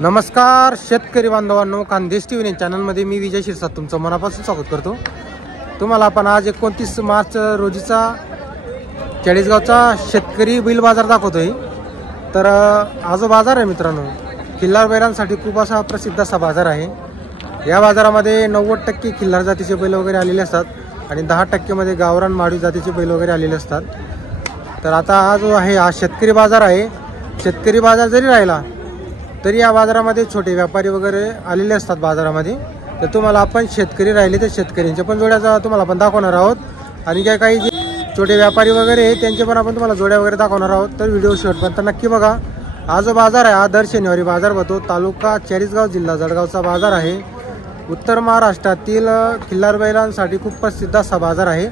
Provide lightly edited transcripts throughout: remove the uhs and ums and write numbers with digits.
नमस्कार शेतकरी बांधवांनो, खानदेश टीव्ही चॅनलमध्ये मी विजय शिरसाट तुमचं मनापासून स्वागत करतो। तुम्हाला आपण आज 29 मार्च रोजीचा चाळीसगावचा शेतकरी बैल बाजार दाखवतोय। तर हा जो बाजार आहे मित्रांनो, खिल्लार बैलांसाठी खूप असा प्रसिद्ध असा बाजार आहे। या बाजारामध्ये 90% खिल्लार जातीचे बैल वगैरे आलेले असतात आणि 10% मध्ये गावरान माळी जातीचे बैल वगैरे आलेले असतात। तर आता हा जो आहे हा शेतकरी बाजार आहे। शेतकरी बाजार जरी राहिला तरी या बाजारामध्ये छोटे व्यापारी वगैरे आलेले असतात बाजारामध्ये। तर तुम्हाला आपण शेतकरी राहिले तर शेतकऱ्यांच्या पण जोड्या तुम्हाला आपण दाखवणार आहोत आणि काही जे छोटे व्यापारी वगैरे आहेत त्यांचे पण आपण तुम्हाला जोड्या वगैरे दाखवणार आहोत। तर व्हिडिओ शेवटपर्यंत नक्की बघा। हा जो बाजार आहे हा दर शनिवारी बाजार भरतो। तालुका चाळीसगाव, जिल्हा जळगावचा बाजार आहे। उत्तर महाराष्ट्रातील खिल्लार बैलांसाठी खूप प्रसिद्ध असा बाजार आहे।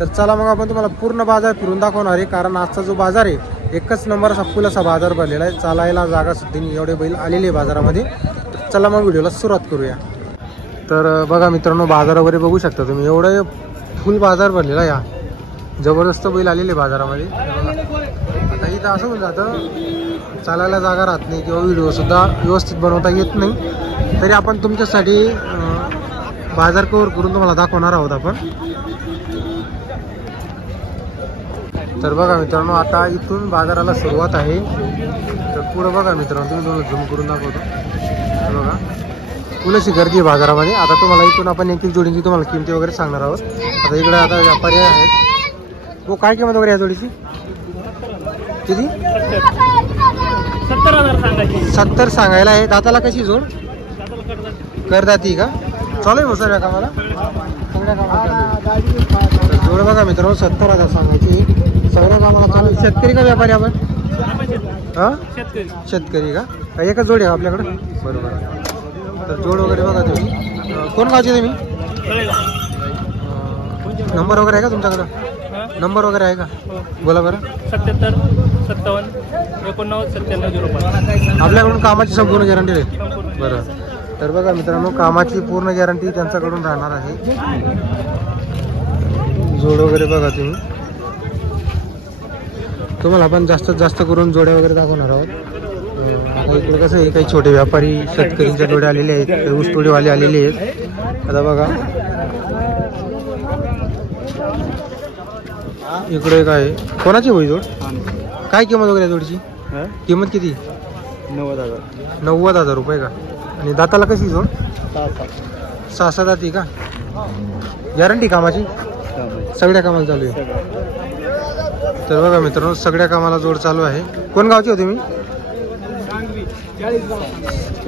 तर चला मग आपण तुम्हाला पूर्ण बाजार फिरून दाखवणार आहे, कारण आजचा जो बाजार आहे एकच नंबर असा फुल असा बाजार भरलेला आहे। चालायला जागा सुद्धा एवढे बैल आलेले बाजारामध्ये। तर चला मग व्हिडिओला सुरुवात करूया। तर बघा मित्रांनो, बाजार वगैरे बघू शकता तुम्ही, एवढे फुल बाजार भरलेला आहे। या जबरदस्त बैल आलेले बाजारामध्ये। आता इथं असं होऊन जातं, चालायला जागा राहत नाही किंवा व्हिडिओ सुद्धा व्यवस्थित बनवता येत नाही, तरी आपण तुमच्यासाठी बाजार कव्हर करून तुम्हाला दाखवणार आहोत आपण। तर बघा मित्रांनो, आता इथून बाजाराला सुरुवात आहे। तर पुढे बघा मित्रांनो, तुम्ही दोन झूम करून दाखवतो बघा, फुलाची गर्दी आहे बाजारामध्ये। आता तुम्हाला इथून आपण एक एक जोडीची तुम्हाला किमती वगैरे सांगणार आहोत। आता इकडे आता व्यापारी आहेत। वो काय किंमत वगैरे या जोडीची किती? 70 सांगायला आहे। दाताला कशी जोड? करदाती का? चालू आहे सर कामाला, सगळ्या कामाला जोड बघा मित्रांनो 70,000 सांगायची, सगळ्या कामाला चालू। शेतकरी का व्यापारी आपण? हां शेतकरी का? एकच जोड आहे आपल्याकडे, बरोबर। तर जोड वगैरे बघा तुम्ही। कोण गावचे तुम्ही? नंबर वगैरे आहे का तुमच्याकडं? नंबर वगैरे आहे का? बोला बरं। 77 57 89 97 05। आपल्याकडून कामाची संपूर्ण गॅरंटी आहे, बरं। तर बघा मित्रांनो, कामाची पूर्ण गॅरंटी त्यांच्याकडून राहणार आहे। जोड वगैरे बघा तुम्ही, तुम्हाला आपण जास्तीत जास्त करून जोड्या वगैरे दाखवणार आहोत। इकडे कसं आहे, काही छोटे व्यापारी शेतकऱ्यांच्या जोड्या आलेले आहेत, काही ऊसतोडीवाले आलेले आहेत। आता बघा इकडे काय कोणाची होई जोड? काय किंमत वगैरे जोडची? किंमत किती? 90,000 रुपये का? आणि दाताला कशी जोड? 6 दाती का? गॅरंटी कामाची? सगळ्या कामाला चालू आहे। तर बघा मित्रांनो, सगळ्या कामाला जोड चालू आहे। कोण गावची होती मी?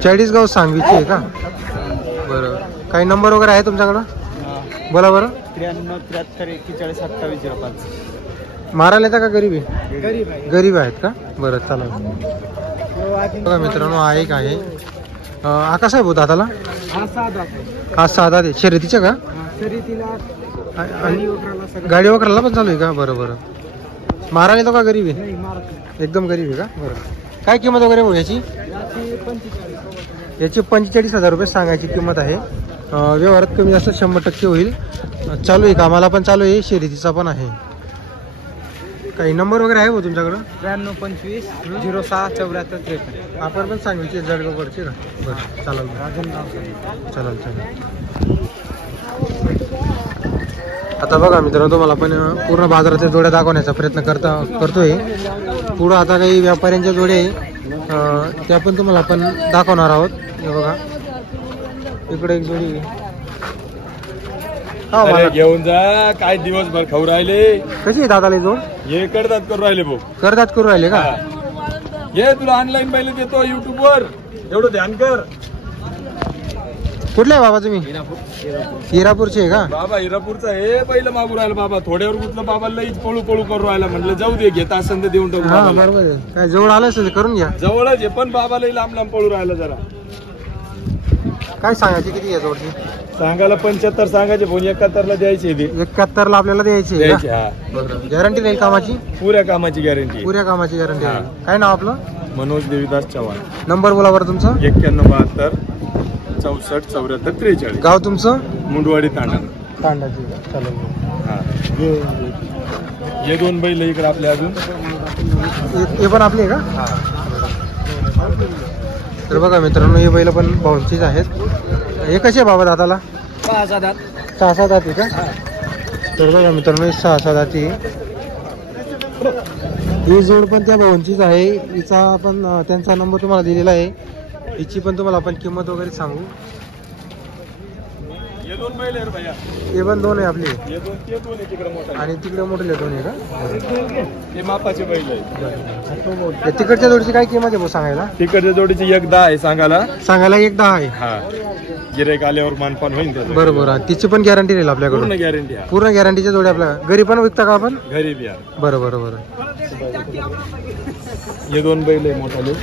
चाळीसगाव सांगवीची आहे का? बरं। काही नंबर वगैरे आहे तुमच्याकडं? बोला बरं। 93 73 41 27 05। मारायला येता का? गरीब आहे? गरीब आहेत का? बरं चला। बघा मित्रांनो, हा एक आहे आकाश आहे भाऊ, दाताला हा 6 दात आहे। शर्यतीच्या का? गाडी वगैरेला पण चालू आहे का? बरं बरं। मारायला येतो का? गरीब आहे, एकदम गरीब आहे का? बरं। काय किंमत वगैरे भाऊ याची? याची 45,000 रुपये सांगायची किंमत आहे। व्यवहारात कमी जास्त 100% होईल। चालू आहे, कामाला पण चालू आहे, शर्यतीचा पण आहे। काही नंबर वगैरे आहे भाऊ तुमच्याकडं? 93 25 06 74 53। आपण पण सांगायची जळगावकडचे का? बरं चालेल चालेल चालेल। आता बघा मित्रांनो, तुम्हाला आपण पूर्ण बाजाराच्या जोड्या दाखवण्याचा प्रयत्न करतोय। पुढं आता काही व्यापाऱ्यांच्या जोड्या आहे, त्या पण तुम्हाला आपण दाखवणार आहोत। हे बघा इकडे एक जोडी घेऊन जा, काय दिवसभर खाऊ राहिले। कशी आहे दादाला जोड? हे करदात करू राहिले भाऊ, करदात करू राहिले का? हे तुला ऑनलाईन पहिले देतो युट्यूब वर, एवढं ध्यान कर। कुठले आहे बाबा तुम्ही? हिरापूरचे आहे का? बाबा हिरापूरचा हे पहिलं मागू राहिला बाबा, थोड्यावर कुठलं बाबा लईच पळू करू राहिला। म्हटलं जाऊ दे, घेता असेल तर देऊन टाकू। हा बरोबर आहे, काय जवळ आलं असेल करून घ्या। जवळच आहे पण बाबा लई लांब लांब पळू राहिला जरा। काय सांगायची किती आहे जोडची? सांगायला 75 सांगायचे, फोन 71 ला द्यायची। 71 ला आपल्याला द्यायची? गॅरंटी नाही कामाची? पुऱ्या कामाची गॅरंटी, पुऱ्या कामाची गॅरंटी आहे। काय नाव आपलं? मनोज देवीदास चव्हाण। नंबर बोला बरं तुमचा? 91 72 64 74 43। गाव तुमचं? मुंडवाडी तांडा। तांडाची चालेल। हा हे 2 बैल इकडे आपले अजून हे पण आपले का? तर बघा मित्रांनो हे बैल पण भाऊंचीच आहेत. हे कसे बाबा दाताला? 6 दात. 6 दाती का? तर बघा मित्रांनो 6 दाती. ही जोड पण त्या भाऊंचीच आहे. हिचा पण त्यांचा नंबर तुम्हाला दिलेला आहे. हिची पण तुम्हाला आपण किंमत वगैरे सांगू. हे 2 बैल आहे रे भैया. हे पण 2 आहे आपली हे 2 ते 2 आहे तिकडे मोठा. आणि तिकडे मोठे 2 आहे का? हे मापाचे बैल आहे. या तिकडच्या जोडीची काय किंमत आहे भाऊ सांगायला? तिकडच्या जोडीची 1.10 आहे सांगायला. सांगायला 1.10 आहे. हा गिरेक आल्यावर मानपान होईल त्याचं. बरोबर. तिची पण गॅरंटी राहील आपल्याकडून? पूर्ण गॅरंटी. पूर्ण गॅरंटीच्या जोडी आपल्या घरी पण विकता का आपण? घरी बी आहे. बरोबर. हे 2 बैल आहे मोठाले.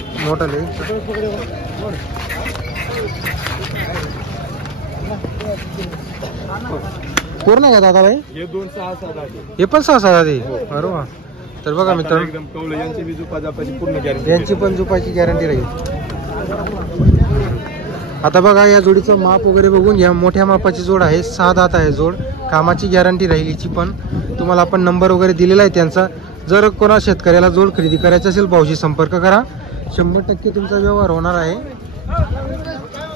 पूर्ण का दादा भाई? हे 2 6 दात आहे. हे पण 6 दाती. बरोबर. तर बघा मित्रांनो एकदम कवळे यांची बी जुपाजापाची पूर्ण गॅरंटी. यांची पण जुपाची गॅरंटी राहील. आता बघा या जोडीचं माप वगैरे बघून घ्या. मोठ्या मापाची जोड आहे. 6 दात आहे जोड. कामाची गॅरंटी राहील हिची पण. तुम्हाला आपण नंबर वगैरे दिलेला आहे त्यांचा. जर कोणा शेतकऱ्याला जोड खरेदी करायचा असेल भाऊशी संपर्क करा. 100% तुमचा व्यवहार होणार आहे.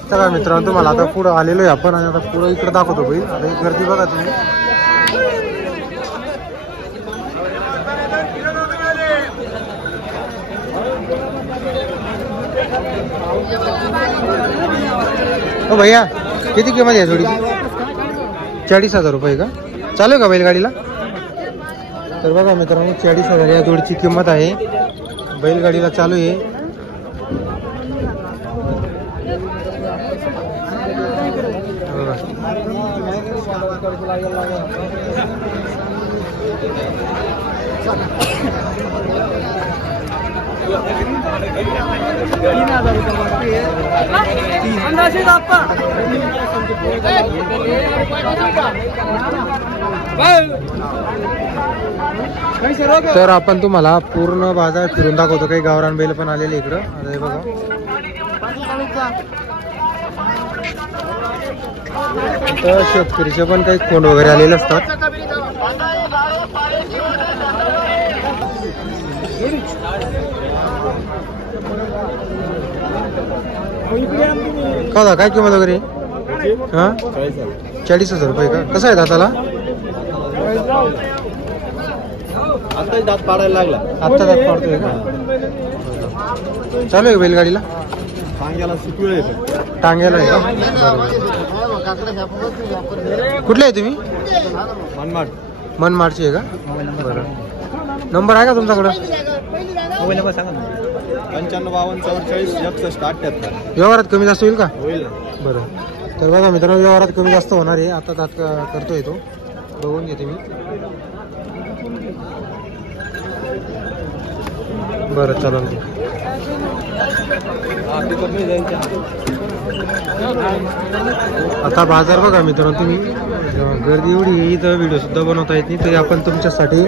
चला मित्रांनो तुम्हाला आता पुढं आलेलो आहे आपण आणि आता पुढं इकडे दाखवतो बैल. आता ही गर्दी बघा तुम्ही. हो भैया किती किंमत आहे जोडीची? 40,000 रुपये का? चालू आहे का बैलगाडीला? तर बघा मित्रांनो 40,000 या जोडीची किंमत आहे. बैलगाडीला चालू आहे. तर आपण तुम्हाला पूर्ण बाजार फिरून दाखवतो. काही गावरान बैल पण आलेले इकडं. आता हे बघा तर शेतकरीचे पण काही कोंड वगैरे आलेले असतात. का काय किंमत वगैरे? हा 40,000 रुपये का? कसं आहे दाताला? आता दात पाडायला लागला. आता दात पाडतोय का? चालू आहे बैलगाडीला? टांग्याला सुटवे येते. टांग्याला आहे का? कुठले आहे तुम्ही? मनमाडची आहे का? बरं. नंबर आहे का तुमच्याकडं? 9552446178. व्यवहारात कमी जास्त होईल का? होईल. बरं. तर बघा मित्रांनो व्यवहारात कमी जास्त होणार आहे. आता दात करतोय तो. बघून घेते मी. बरं चालेल. आता बाजार बघा मित्रांनो तुम्ही. गर्दी एवढी आहे इथं व्हिडिओ सुद्धा बनवता येत नाही तरी आपण तुमच्यासाठी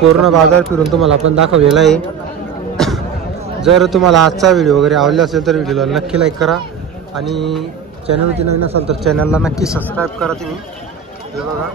पूर्ण बाजार फिरून तुम्हाला आपण दाखवलेला आहे. जर तुम्हाला आजचा व्हिडिओ वगैरे आवडला असेल तर व्हिडिओला नक्की लाईक करा आणि चॅनलवरती नवीन असाल तर चॅनलला नक्की सबस्क्राईब करा तुम्ही. हे बघा